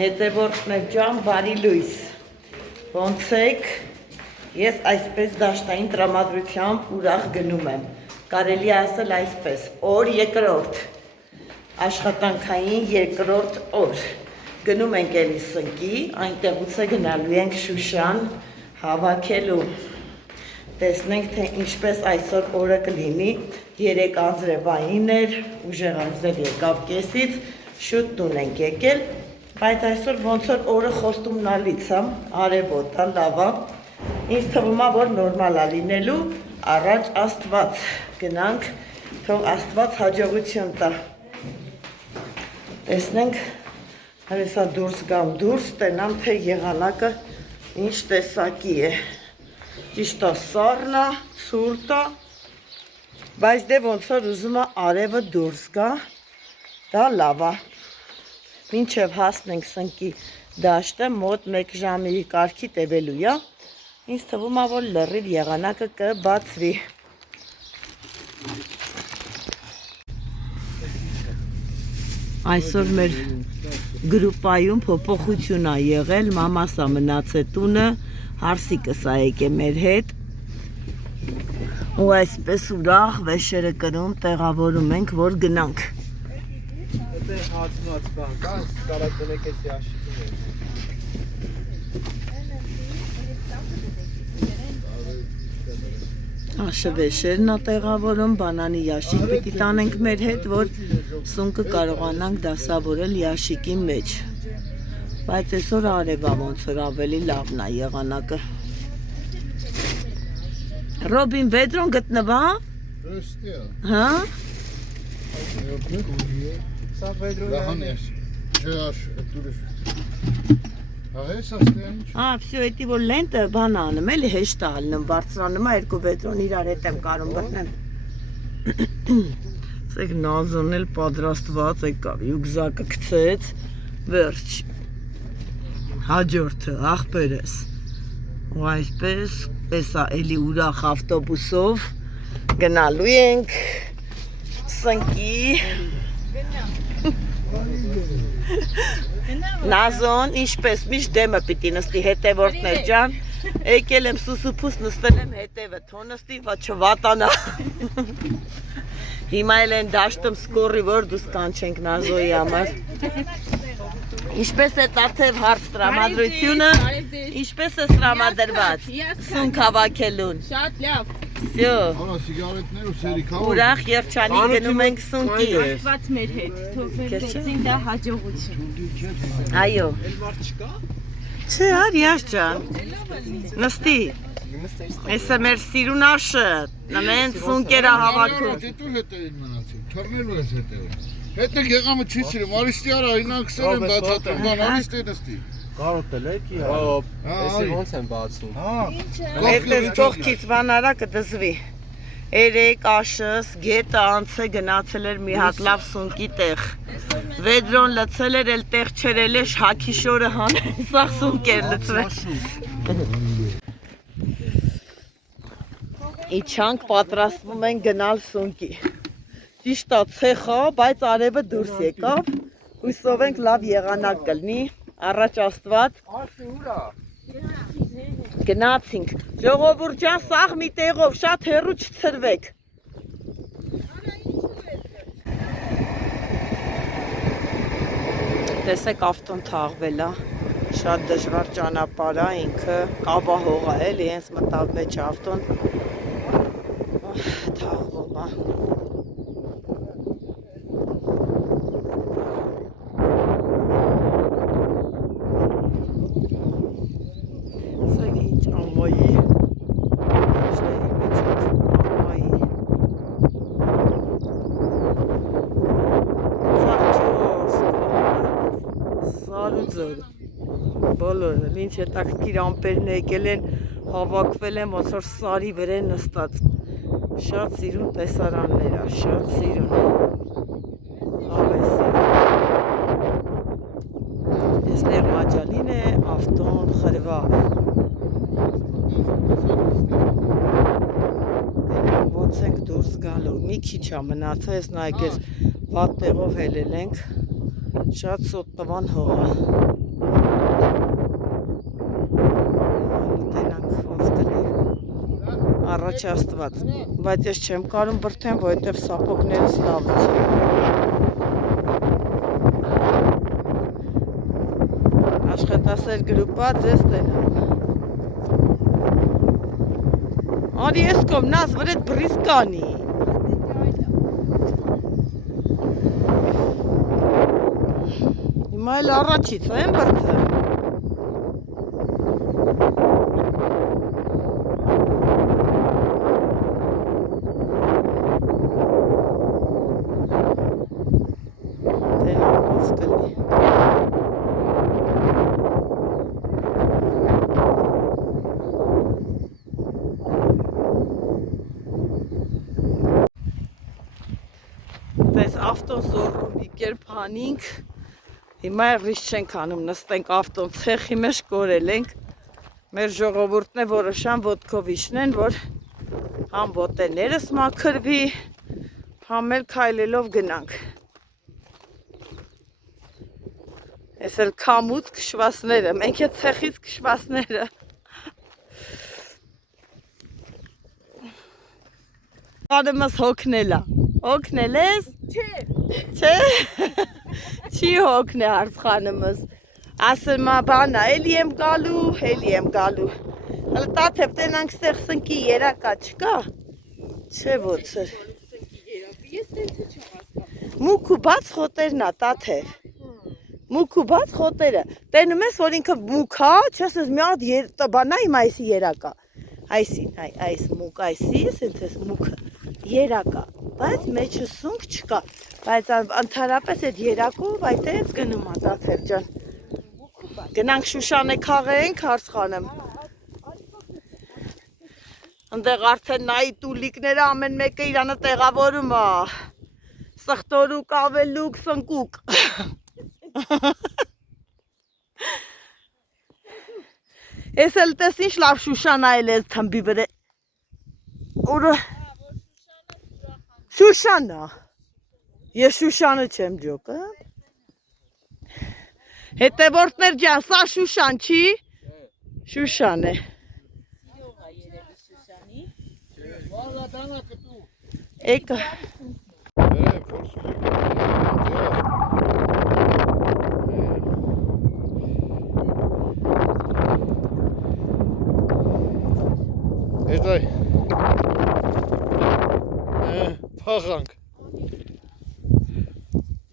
Հետևորդներ ջան, բարի լույս, ոնց եք, ես այսպես դաշտային տրամադրությամբ ուրախ գնում եմ, կարելի ասել այսպես, օր երկրորդ, աշխատանքային երկրորդ օր, գնում ենք էլի սնկի, այնտեղուց է գնալու ենք Շուշան հավաքելու, տեսնենք թե ինչպես այսօր օրը կլինի, 3 անձրևային էր, ուժեղ անձրև եկավ կեսից, շուտ տուն ենք եկել, բայց այսօր ոնց որ օրը խոստումնալից է, արևոտ է, լավ է, ինձ թվում է, որ նորմալ է լինելու, առաջ Աստված գնանք, թող Աստված հաջողություն տա։ Տեսնենք, հեսա դուրս գամ դուրս, տենամ, թե եղանակը ինչ տեսակի է։ Ճիշտ է, սառն է, ցուրտ է, բայց դե ոնց որ ուզում է արևը դուրս գա, դա լավ է։ Մինչև հասնենք սնկի դաշտը, մոտ 1 ժամի կարգի տևելու է, ինձ թվում է, որ լրիվ եղանակը կբացվի։ Այսօր մեր գրուպայում փոփոխություն է եղել, մամասա մնաց է տունը, հարսիկս է եկե մեր հետ, ու այսպես ուրախ վեշերը կրում, տեղավորում ենք, որ գնանք։ Աշը վեշերն է տեղավորում, բանանի յաշիկ պիտի տանենք մեր հետ, որ սունկը կարողանանք դասավորել յաշիկի մեջ, բայց այսօր արև է ոնց որ ավելի լավն է եղանակը։ Ռոբին վեդրոն գտնվա, հա? Всё, էդի որ լենտը բան անում, էլի հեշտ է ալնում, բարձրանում է 2 վեդրոն իրար հետ եմ կարում բռնեմ։ Սեք Նազոն էլ պատրաստված եկավ, յուգզակը գցեց, վերջ, հաջորդը, աղբերս, ու այսպես, եսա էլի ուրախ ավտոբուսով, գնալու ենք, սնկի, Նազոն, ինչպես միշտ դեմը պիտի նստի հետևորդներ ջան, եկել եմ սուսուփուս նստել եմ հետևը, թո նստի չվատանա։ Հիմա էլ են դաշտում սկորի, որ դուս կանչենք Նազոյի համար։ Ինչպես է տաթև հարց տրամադրությունը, ինչպես է տրամադրված, սունկ հավաքելուն։ Շատ լավ։ Всё։ Ուրախ երջանիկ գնում ենք սունկի։ Աստված մեր հետ, թող վերցին դա հաջողություն։ Այո։ Չէ, արյաշ ջան։ Նստի։ Էսը մեր սիրուն աշը, նմեն սունկերա հավաքում։ Թռնելու ես հետևը։ Հետը եղամը չի սիրում, արիստի արա, ինան քսել եմ բացատրում, բան արիստի նստի։ Կարոտել եք իհա, էսի ոնց են բացում։ Այդպես կողքից բան արա կդզվի։ Երեք աշս գետը անց է գնացել էր մի հատ լավ սունկի տեղ։ Վեդրոն լցել էր, էլ տեղ չերել է հակիշորը հանել, սաղ սունկ էր լցվել։ Իչանք պատրաստվում են գնալ սունկի։ Ճիշտ է ցեխա, բայց արևը դուրս եկավ, հույսով ենք լավ եղանակ կլինի, առաջ Աստված, գնացինք, ժողովուրդ ջան, սաղ մի տեղով, շատ հեռու չցրվեք։ Տեսեք ավտոն թաղվել է, շատ դժվար ճանապարհ է, ինքը կավահող է, էլի հենց մտավ մեջ ավտոն, թաղվում է։ Բոլորը, ինչ հետաքրքիր ամպերն եկել են, հավաքվել են, ոնց որ սարի վրա նստած, շատ սիրուն տեսարաններ է, շատ սիրուն, հավեսի, ես ներ մաջալին է, ավտոն խրվավ, ոնց ենք դուրս գալու, մի քիչ է մնացա, ես նայեք ես վատ տեղով հելել ենք, Շատ սոտ տվան հողը։ Տենանք ոնց կլի։ Առաջ Աստված, բայց ես չեմ կարում բրդեմ, որովհետև սապոգներս լավ չի։ Աշխատասեր գրուպա ձեզ տենամ։ Արի ես կոմ նազ վրետ բրիս կանի։ Հիմա էլ առաջից են բրդը։ Տենանք ոնց կլի։ Տես ավտոն զորում իկեր պանինք, հիմա ռիշ չենք անում, նստենք ավտոն ցեխի մեջ կորել ենք, մեր ժողովուրդն է որոշան ոտքով իշնեն, որ համ ոտեներս մաքրվի, համ էլ քայլելով գնանք։ Ես էլ քամուց քշվածները, մենք է ցեխից քշվածները։ Կանեմս հոգնելա, հոգնել ես? Չէ, չի հոգն է հարցխանումս, ասեմ բանա, էլի եմ գալու, հլ տաթև տենանք ստեղ սնկի երակա չկա, չէ ոնց էր, մուկ ու բաց խոտերն ա տաթև, մուկ ու բաց խոտերը, տենում ես որ ինքը մուկ հա, չես ես մի հատ բանա իմ այսի երակա, այսին, այս մուկ այսի, սենց ես մուկը, երակա, բայց մեջը սունկ չկա, բայց ընդհանրապես այդ երակով այդտեղից գնում ա տաթև ջան։ Գնանք Շուշանը քաղենք հարցխանեմ։ Ընդեղ արդեն նայի տուլիկները ամեն մեկը իրանը տեղավորում ա։ Սխտորուկ, ավելուկ, սնկուկ։ Ես էլ տես ինչ լավ Շուշան այլ ես թմբի վրա։ Ուրը Շուշանա։ Ես Շուշանը չեմ ջոկը։ Հետևորդներ ջան, սա Շուշան չի։ Շուշան է։ Եկա։ Էդայ։ Փախանք։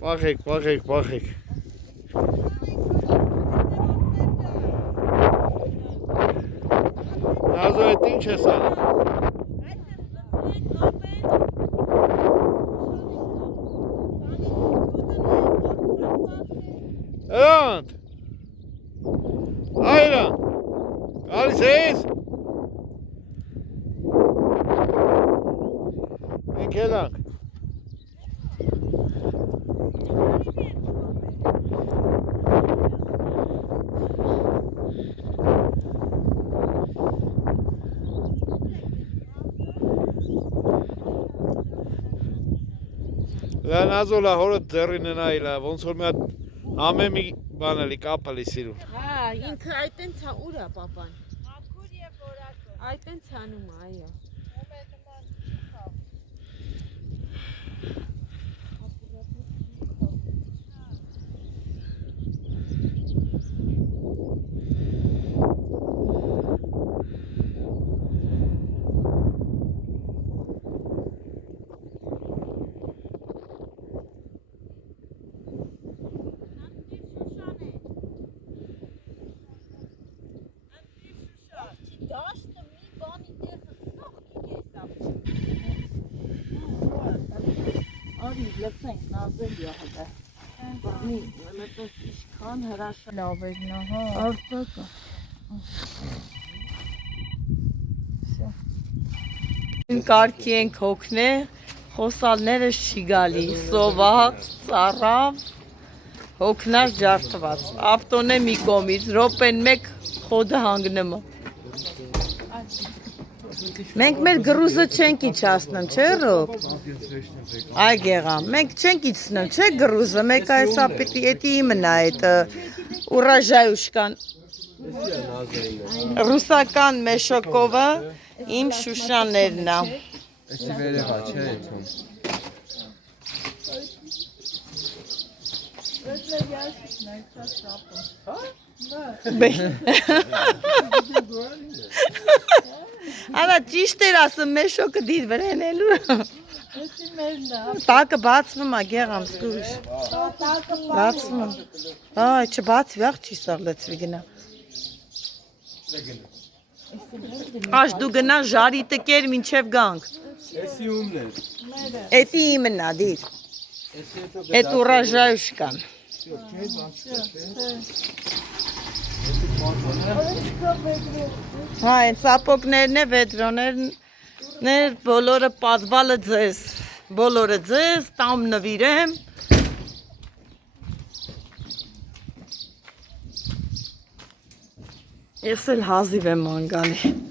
Փախեք։ Նազո էդ ինչ ես անում։ Էրանդ։ Այրան։ Գալիս ես։ Մենք երանք։ Նազոլա հորը ձեռին նայլա, ոնց որ մի հատ ամեն մի բան էլի կապալի սիրուն։ Հա, ինքը այդտենց է ուր է պապան։ Մաքուր եւ որակը։ Այդտենց անում է, այո։ Դաշտը մի բանի տեղը սաղ Արի, լծենք, նազելի ահագա։ Բանի, լծես իշքան հրաշա։ Լավ էր նա, հա։ Արտակը։ Կարգի ենք հոգնե, խոսալներս չի գալի, սոված, ծարավ, հոգնած ջարդված, ավտոն է մի կոմից, ռոպեն մեկ խոդը հանգնումը։ Մենք մեր գրուզը չենք իջացնում, չէ՞ Ռոբ։ Այ գեղամ, մենք չենք իջցնում, չէ՞ գրուզը, մեկ այսա պիտի էդի մնա այդ ուրաժայուշկան։ Ռուսական մեշոկովը իմ Շուշաներն է։ Էսի վերևա չէ ընդում։ Արա ճիշտ էր ասում, մեշոկը դիր վրենելու։ Տակը բացվում է, գեղամ, սկույշ։ Բացվում է։ Այ, չբացվի, աղ չի սաղ լծվի գնա։ Աշ դու գնա ժարի տկեր մինչև գանք։ Էսի ումն է։ Էդի իմն է, դիր։ Էդ ուրաժայուշկան։ Հա, այդ սապոկներն է, վեդրոներն է, բոլորը պատվալը ձեզ, բոլորը ձեզ, տամ նվիրեմ։ Ես էլ հազիվ եմ անգալի։